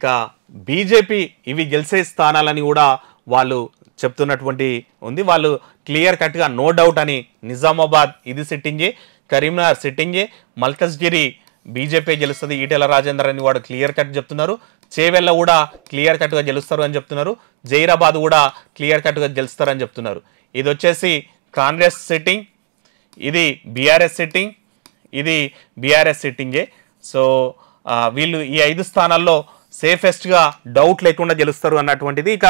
ఇక బీజేపీ ఇవి గెలిచే స్థానాలని కూడా వాళ్ళు చెప్తున్నటువంటి ఉంది. వాళ్ళు క్లియర్ కట్గా నో డౌట్ అని నిజామాబాద్ ఇది సిట్టింగే, కరీంనగర్ సిట్టింగే, మల్కజ్గిరి బీజేపీ గెలుస్తుంది, ఈటెల రాజేందర్ అని వాడు క్లియర్ కట్ చెప్తున్నారు. చేవెళ్ళ కూడా క్లియర్ కట్గా గెలుస్తారు అని చెప్తున్నారు. జైరాబాద్ కూడా క్లియర్ కట్గా గెలుస్తారు అని చెప్తున్నారు. ఇది వచ్చేసి కాంగ్రెస్ సిట్టింగ్, ఇది బీఆర్ఎస్ సిట్టింగ్, ఇది బీఆర్ఎస్ సిట్టింగే. సో వీళ్ళు ఈ 5 స్థానాల్లో సేఫెస్ట్గా డౌట్ లేకుండా గెలుస్తారు అన్నటువంటిది. ఇక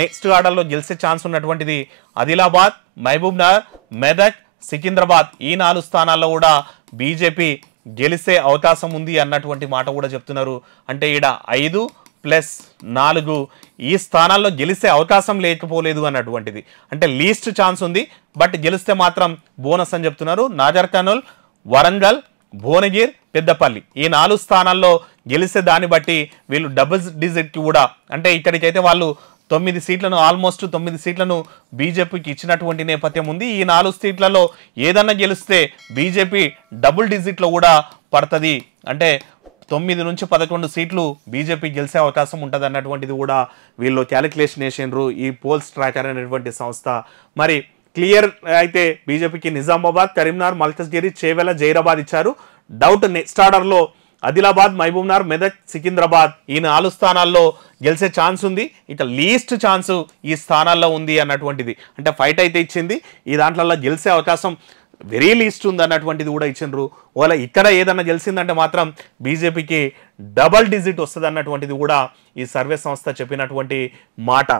నెక్స్ట్ ఆర్డర్లో గెలిచే ఛాన్స్ ఉన్నటువంటిది ఆదిలాబాద్, మహబూబ్ నగర్, మెదక్, సికింద్రాబాద్ ఈ 4 స్థానాల్లో కూడా బీజేపీ గెలిచే అవకాశం ఉంది అన్నటువంటి మాట కూడా చెప్తున్నారు. అంటే ఈడ 5+4 ఈ స్థానాల్లో గెలిచే అవకాశం లేకపోలేదు అన్నటువంటిది. అంటే లీస్ట్ ఛాన్స్ ఉంది, బట్ గెలిస్తే మాత్రం బోనస్ అని చెప్తున్నారు. నాగర్ కర్నూల్, వరంగల్, భువనగిర్, పెద్దపల్లి ఈ 4 స్థానాల్లో గెలిస్తే దాన్ని బట్టి వీళ్ళు డబుల్ డిజిట్కి కూడా, అంటే ఇక్కడికైతే వాళ్ళు 9 సీట్లను ఆల్మోస్ట్ 9 సీట్లను బీజేపీకి ఇచ్చినటువంటి నేపథ్యం ఉంది. ఈ 4 సీట్లలో ఏదన్నా గెలిస్తే బీజేపీ డబుల్ డిజిట్లో కూడా పడుతుంది. అంటే 9 నుంచి 11 సీట్లు బీజేపీ గెలిచే అవకాశం ఉంటుంది అన్నటువంటిది కూడా వీళ్ళు క్యాలిక్యులేషన్ చేసినారు ఈ పోల్స్ ట్రాకర్ అనేటువంటి సంస్థ. మరి క్లియర్ అయితే బీజేపీకి నిజామాబాద్, కరీంనగర్, మల్కజ్గిరి, చేవెళ్ళ, జైరాబాద్ ఇచ్చారు. డౌట్ నెక్స్ట్ ఆర్డర్లో ఆదిలాబాద్, మహబూబ్ నగర్, మెదక్, సికింద్రాబాద్ ఈ 4 స్థానాల్లో గెలిచే ఛాన్స్ ఉంది. ఇక లీస్ట్ ఛాన్స్ ఈ స్థానాల్లో ఉంది అన్నటువంటిది. అంటే ఫైట్ అయితే ఇచ్చింది, ఈ దాంట్లో గెలిచే అవకాశం వెరీ లీస్ట్ ఉంది అన్నటువంటిది కూడా ఇచ్చిండ్రు. ఒకవేళ ఇక్కడ ఏదన్నా గెలిచిందంటే మాత్రం బీజేపీకి డబల్ డిజిట్ వస్తుంది అన్నటువంటిది కూడా ఈ సర్వే సంస్థ చెప్పినటువంటి మాట.